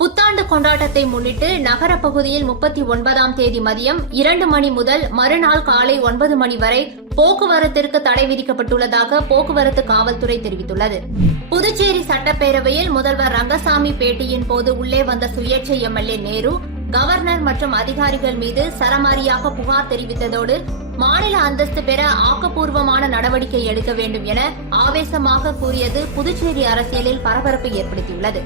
புத்தாண்டு கொண்டாட்டத்தை முன்னிட்டு நகர பகுதியில் 39ஆம் தேதி மதியம் 2 மணி முதல் மறுநாள் காலை 9 மணி வரை போக்குவரத்திற்கு தடை விதிக்கப்பட்டுள்ளதாக போக்குவரத்து காவல்துறை தெரிவித்துள்ளது. புதுச்சேரி சட்டப்பேரவையில் முதல்வர் ரங்கசாமி பேட்டியின் போது உள்ளே வந்த சுயேட்சை எம்எல்ஏ நேரு கவர்னர் மற்றும் அதிகாரிகள் மீது சரமாரியாக புகார் தெரிவித்ததோடு மாநில அந்தஸ்து பெற ஆக்கப்பூர்வமான நடவடிக்கை எடுக்க வேண்டும் என ஆவேசமாக கூறியது புதுச்சேரி அரசியலில் பரபரப்பை ஏற்படுத்தியுள்ளது.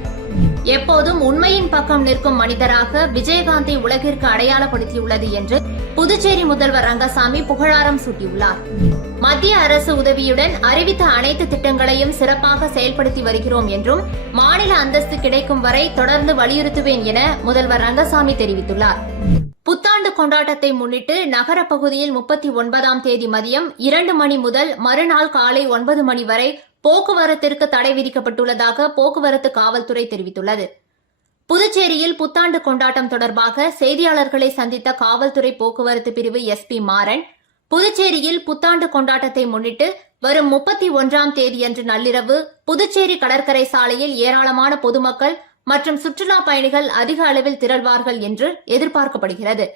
எப்போதும் உண்மையின் பக்கம் நிற்கும் மனிதராக விஜயகாந்தை உலகிற்கு அடையாளப்படுத்தியுள்ளது என்று புதுச்சேரி முதல்வர் ரங்கசாமி புகழாரம் சூட்டியுள்ளார். மத்திய அரசு உதவியுடன் அறிவித்த அனைத்து திட்டங்களையும் சிறப்பாக செயல்படுத்தி வருகிறோம் என்றும் மாநில அந்தஸ்து கிடைக்கும் வரை தொடர்ந்து வலியுறுத்துவேன் என முதல்வர் ரங்கசாமி தெரிவித்துள்ளார். புத்தாண்டு கொண்டாட்டத்தை முன்னிட்டு நகர பகுதியில் 39ஆம் தேதி மதியம் 2 மணி முதல் மறுநாள் காலை 9 மணி வரை போக்குவரத்திற்கு தடை விதிக்கப்பட்டுள்ளதாக போக்குவரத்து காவல்துறை தெரிவித்துள்ளது. புதுச்சேரியில் புத்தாண்டு கொண்டாட்டம் தொடர்பாக செய்தியாளர்களை சந்தித்த காவல்துறை போக்குவரத்து பிரிவு எஸ்பி மாறன், புதுச்சேரியில் புத்தாண்டு கொண்டாட்டத்தை முன்னிட்டு வரும் 31ஆம் தேதியன்று நள்ளிரவு புதுச்சேரி கடற்கரை சாலையில் ஏராளமான பொதுமக்கள் மற்றும் சுற்றுலா பயணிகள் அதிக அளவில் திரள்வார்கள் என்று எதிர்பார்க்கப்படுகிறது.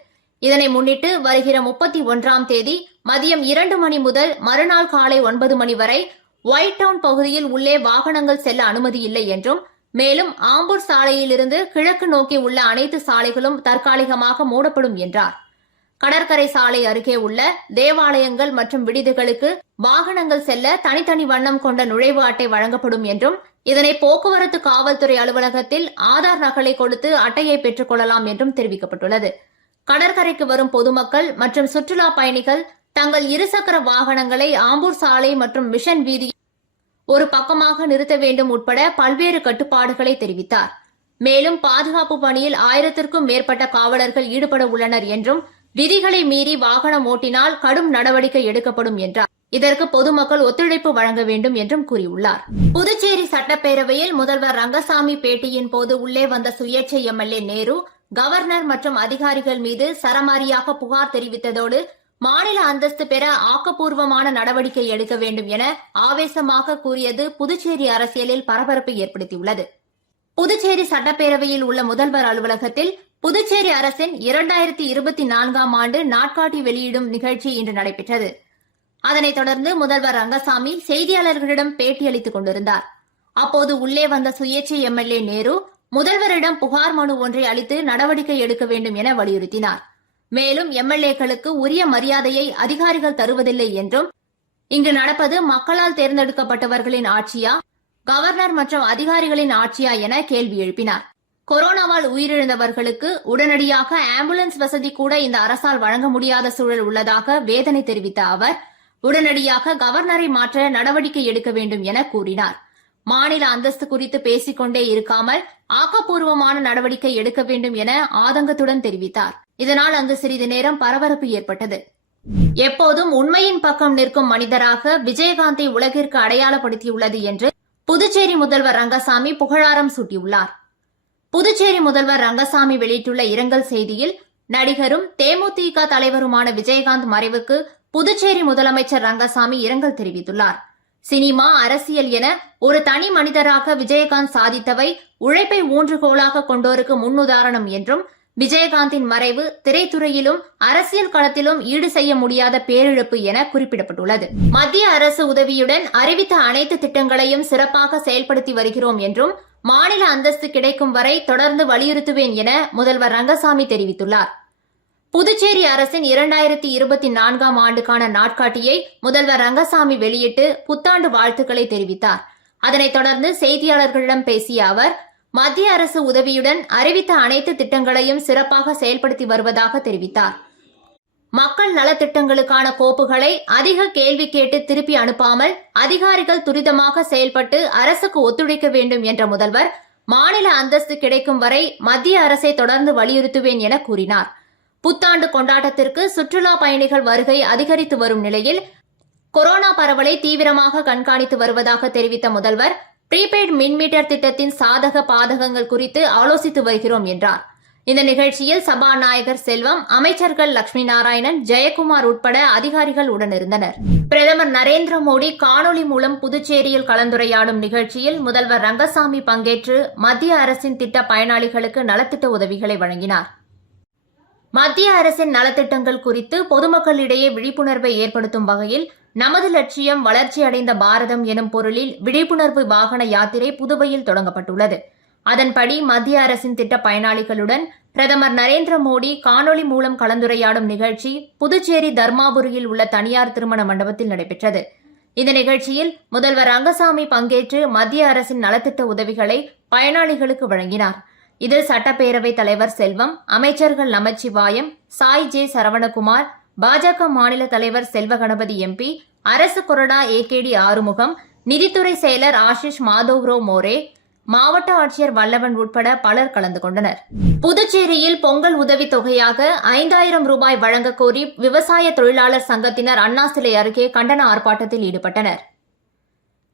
இதனை முன்னிட்டு வருகிற 31ஆம் தேதி மதியம் 2 மணி முதல் மறுநாள் காலை 9 மணி வரை ஒயிட் டவுன் பகுதியில் உள்ளே வாகனங்கள் செல்ல அனுமதி இல்லை என்றும், மேலும் ஆம்பூர் சாலையிலிருந்து கிழக்கு நோக்கி உள்ள அனைத்து சாலைகளும் தற்காலிகமாக மூடப்படும் என்றார். கடற்கரை சாலை அருகே உள்ள தேவாலயங்கள் மற்றும் விடுதிகளுக்கு வாகனங்கள் செல்ல தனித்தனி வண்ணம் கொண்ட நுழைவு அட்டை வழங்கப்படும் என்றும், இதனை போக்குவரத்து காவல்துறை அலுவலகத்தில் ஆதார் நகலை கொடுத்து அட்டையை பெற்றுக் கொள்ளலாம் என்றும் தெரிவிக்கப்பட்டுள்ளது. கடற்கரைக்கு வரும் பொதுமக்கள் மற்றும் சுற்றுலா பயணிகள் தங்கள் இருசக்கர வாகனங்களை ஆம்பூர் சாலை மற்றும் மிஷன் வீதி ஒரு பக்கமாக நிறுத்த வேண்டும் உட்பட பல்வேறு கட்டுப்பாடுகளை தெரிவித்தார். மேலும் பாதுகாப்பு பணியில் 1000க்கும் மேற்பட்ட காவலர்கள் ஈடுபட உள்ளனர் என்றும், விதிகளை மீறி வாகனம் ஓட்டினால் கடும் நடவடிக்கை எடுக்கப்படும் என்றார். இதற்கு பொதுமக்கள் ஒத்துழைப்பு வழங்க வேண்டும் என்றும் கூறியுள்ளார். புதுச்சேரி சட்டப்பேரவையில் முதல்வர் ரங்கசாமி பேட்டியின் போது உள்ளே வந்த சுயேட்சை எம்எல்ஏ நேரு கவர்னர் மற்றும் அதிகாரிகள் மீது சரமாரியாக புகார் தெரிவித்ததோடு மாநில அந்தஸ்து பெற ஆக்கப்பூர்வமான நடவடிக்கை எடுக்க வேண்டும் என ஆவேசமாக கூறியது புதுச்சேரி அரசியலில் பரபரப்பை ஏற்படுத்தியுள்ளது. புதுச்சேரி சட்டப்பேரவையில் உள்ள முதல்வர் அலுவலகத்தில் புதுச்சேரி அரசின் 2024ஆம் ஆண்டு நாட்காட்டி வெளியிடும் நிகழ்ச்சி இன்று நடைபெற்றது. அதனைத் தொடர்ந்து முதல்வர் ரங்கசாமி செய்தியாளர்களிடம் பேட்டியளித்துக் கொண்டிருந்தார். அப்போது உள்ளே வந்த சுயேட்சை எம்எல்ஏ நேரு முதல்வரிடம் புகார் மனு ஒன்றை அளித்து நடவடிக்கை எடுக்க வேண்டும் என வலியுறுத்தினார். மேலும் எம்எல்ஏக்களுக்கு உரிய மரியாதையை அதிகாரிகள் தருவதில்லை என்றும், இங்கு நடப்பது மக்களால் தேர்ந்தெடுக்கப்பட்டவர்களின் ஆட்சியா, கவர்னர் மற்றும் அதிகாரிகளின் ஆட்சியா என கேள்வி எழுப்பினார். கொரோனாவால் உயிரிழந்தவர்களுக்கு உடனடியாக ஆம்புலன்ஸ் வசதி கூட இந்த அரசால் வழங்க முடியாத சூழல் உள்ளதாக வேதனை தெரிவித்த அவர், உடனடியாக கவர்னரை மாற்ற நடவடிக்கை எடுக்க வேண்டும் என கூறினார். மாநில அந்தஸ்து குறித்து பேசிக்கொண்டே இருக்காமல் ஆக்கப்பூர்வமான நடவடிக்கை எடுக்க வேண்டும் என ஆதங்கத்துடன் தெரிவித்தார். இதனால் அங்கு சிறிது நேரம் பரபரப்பு ஏற்பட்டது. எப்போதும் உண்மையின் பக்கம் நிற்கும் மனிதராக விஜயகாந்தை உலகிற்கு அடையாளப்படுத்தியுள்ளது என்று புதுச்சேரி முதல்வர் ரங்கசாமி புகழாரம் சூட்டியுள்ளார். புதுச்சேரி முதல்வர் ரங்கசாமி வெளியிட்டுள்ள இரங்கல் செய்தியில், நடிகரும் தேமுதிக தலைவருமான விஜயகாந்த் மறைவுக்கு புதுச்சேரி முதலமைச்சர் ரங்கசாமி இரங்கல் தெரிவித்துள்ளார். சினிமா, அரசியல் என ஒரு தனி மனிதராக விஜயகாந்த் சாதித்தவை உழைப்பை ஊன்றுகோலாக கொண்டோருக்கு முன்னுதாரணம் என்றும், விஜயகாந்தின் மறைவு திரைத்துறையிலும் அரசியல் களத்திலும் ஈடு செய்ய முடியாத பேரிழப்பு என குறிப்பிடப்பட்டுள்ளது. மத்திய அரசு உதவியுடன் அறிவித்த அனைத்து திட்டங்களையும் சிறப்பாக செயல்படுத்தி வருகிறோம் என்றும், மாநில அந்தஸ்து கிடைக்கும் வரை தொடர்ந்து வலியுறுத்துவேன் என முதல்வர் ரங்கசாமி தெரிவித்துள்ளார். புதுச்சேரி அரசின் 2024ஆம் ஆண்டுக்கான நாட்காட்டியை முதல்வர் ரங்கசாமி வெளியிட்டு புத்தாண்டு வாழ்த்துக்களை தெரிவித்தார். அதனைத் தொடர்ந்து செய்தியாளர்களிடம் பேசிய அவர், மத்திய அரசு உதவியுடன் அறிவித்த அனைத்து திட்டங்களையும் சிறப்பாக செயல்படுத்தி வருவதாக தெரிவித்தார். மக்கள் நலத்திட்டங்களுக்கான கோப்புகளை அதிக கேள்வி கேட்டு திருப்பி அனுப்பாமல் அதிகாரிகள் துரிதமாக செயல்பட்டு அரசுக்கு ஒத்துழைக்க வேண்டும் என்ற முதல்வர், மாநில அந்தஸ்து கிடைக்கும் வரை மத்திய அரசை தொடர்ந்து வலியுறுத்துவேன் என கூறினார். புத்தாண்டு கொண்டாட்டத்திற்கு சுற்றுலா பயணிகள் வருகை அதிகரித்து வரும் நிலையில் கொரோனா பரவலை தீவிரமாக கண்காணித்து வருவதாக தெரிவித்த முதல்வர், ப்ரீபெய்டு மின்மீட்டர் திட்டத்தின் சாதக பாதகங்கள் குறித்து ஆலோசித்து வருகிறோம் என்றார். இந்த நிகழ்ச்சியில் சபாநாயகர் செல்வம், அமைச்சர்கள் லட்சுமி நாராயணன், ஜெயக்குமார் உட்பட அதிகாரிகள் உடனிருந்தனர். பிரதமர் நரேந்திர மோடி காணொலி மூலம் புதுச்சேரியில் கலந்துரையாடும் நிகழ்ச்சியில் முதல்வர் ரங்கசாமி பங்கேற்று மத்திய அரசின் திட்ட பயனாளிகளுக்கு நலத்திட்ட உதவிகளை வழங்கினார். மத்திய அரசின் நலத்திட்டங்கள் குறித்து பொதுமக்களிடையே விழிப்புணர்வை ஏற்படுத்தும் வகையில் நமது லட்சியம் வளர்ச்சியடைந்த பாரதம் எனும் பொருளில் விழிப்புணர்வு வாகன யாத்திரை புதுவையில் தொடங்கப்பட்டுள்ளது. அதன்படி மத்திய அரசின் திட்ட பயனாளிகளுடன் பிரதமர் நரேந்திர மோடி காணொலி மூலம் கலந்துரையாடும் நிகழ்ச்சி புதுச்சேரி தர்மாபுரியில் உள்ள தனியார் திருமண மண்டபத்தில் நடைபெற்றது. இந்த நிகழ்ச்சியில் முதல்வர் ரங்கசாமி பங்கேற்று மத்திய அரசின் நலத்திட்ட உதவிகளை பயனாளிகளுக்கு வழங்கினார். இதில் சட்டப்பேரவைத் தலைவர் செல்வம், அமைச்சர்கள் நமச்சிவாயம், சாய் ஜே சரவணகுமார், பாஜக மாநில தலைவர் செல்வகணபதி எம்பி, அரசு கொறடா ஏகேடி ஆறுமுகம், நிதித்துறை செயலர் ஆஷிஷ் மாதவ்ரோ மோரே, மாவட்ட ஆட்சியர் வல்லவன் உட்பட பலர் கலந்து கொண்டனர். புதுச்சேரியில் பொங்கல் உதவித் தொகையாக 5000 ரூபாய் வழங்கக் கோரி விவசாய தொழிலாளர் சங்கத்தினர் அண்ணா சிலை அருகே கண்டன ஆர்ப்பாட்டத்தில் ஈடுபட்டனர்.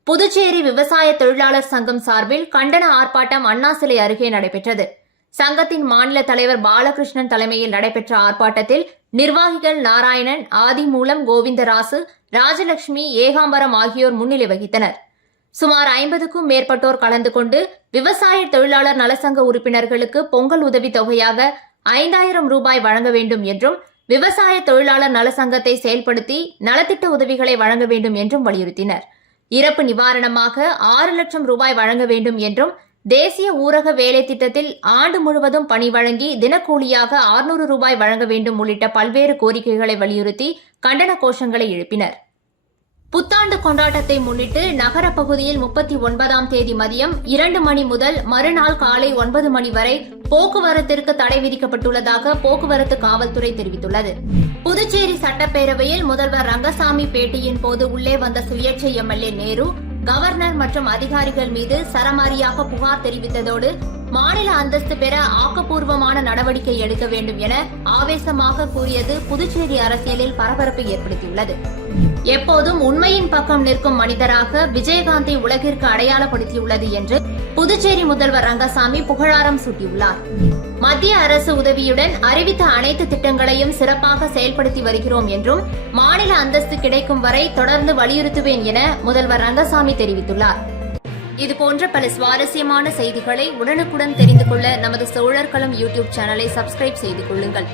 புதுச்சேரி விவசாய தொழிலாளர் சங்கம் சார்பில் கண்டன ஆர்ப்பாட்டம் அண்ணா சிலை அருகே நடைபெற்றது. சங்கத்தின் மாநில தலைவர் பாலகிருஷ்ணன் தலைமையில் நடைபெற்ற ஆர்ப்பாட்டத்தில் நிர்வாகிகள் நாராயணன், ஆதிமூலம், கோவிந்தராசு, ராஜலட்சுமி, ஏகாம்பரம் ஆகியோர் முன்னிலை வகித்தனர். சுமார் 50க்கும் மேற்பட்டோர் கலந்து கொண்டு விவசாய தொழிலாளர் நலசங்க உறுப்பினர்களுக்கு பொங்கல் உதவித் தொகையாக 5000 ரூபாய் வழங்க வேண்டும் என்றும், விவசாய தொழிலாளர் நலசங்கத்தை செயல்படுத்தி நலத்திட்ட உதவிகளை வழங்க வேண்டும் என்றும் வலியுறுத்தினர். இறப்பு நிவாரணமாக 6 லட்சம் ரூபாய் வழங்க வேண்டும் என்றும், தேசிய ஊரக வேலை திட்டத்தில் ஆண்டு முழுவதும் பணி வழங்கி தினக்கூலியாக 600 ரூபாய் வழங்க வேண்டும் உள்ளிட்ட பல்வேறு கோரிக்கைகளை வலியுறுத்தி கண்டன கோஷங்களை எழுப்பினர். புத்தாண்டு கொண்டாட்டத்தை முன்னிட்டு நகர பகுதியில் 39ஆம் தேதி மதியம் 2 மணி முதல் மறுநாள் காலை 9 மணி வரை போக்குவரத்திற்கு தடை விதிக்கப்பட்டுள்ளதாக போக்குவரத்து காவல்துறை தெரிவித்துள்ளது. புதுச்சேரி சட்டப்பேரவையில் முதல்வர் ரங்கசாமி பேட்டியின் போது உள்ளே வந்த சுயேட்சை எம்எல்ஏ நேரு, கவர்னர் மற்றும் அதிகாரிகள் மீது சரமாரியாக புகார் தெரிவித்ததோடு மாநில அந்தஸ்து பெற ஆக்கப்பூர்வமான நடவடிக்கை எடுக்க வேண்டும் என ஆவேசமாக கூறியது புதுச்சேரி அரசியலில் பரபரப்பை ஏற்படுத்தியுள்ளது. எப்போதும் உண்மையின் பக்கம் நிற்கும் மனிதராக விஜயகாந்தை உலகிற்கு அடையாளப்படுத்தியுள்ளது என்று புதுச்சேரி முதல்வர் ரங்கசாமி புகழாரம் சூட்டியுள்ளார். மத்திய அரசு உதவியுடன் அறிவித்த அனைத்து திட்டங்களையும் சிறப்பாக செயல்படுத்தி வருகிறோம் என்றும், மாநில அந்தஸ்து கிடைக்கும் வரை தொடர்ந்து வலியுறுத்துவேன் என முதல்வர் ரங்கசாமி தெரிவித்துள்ளார். இதுபோன்ற பல சுவாரஸ்யமான செய்திகளை உடனுக்குடன் தெரிந்து கொள்ள நமது சோழர்களம் யூடியூப் சேனலை சப்ஸ்கிரைப் செய்து கொள்ளுங்கள்.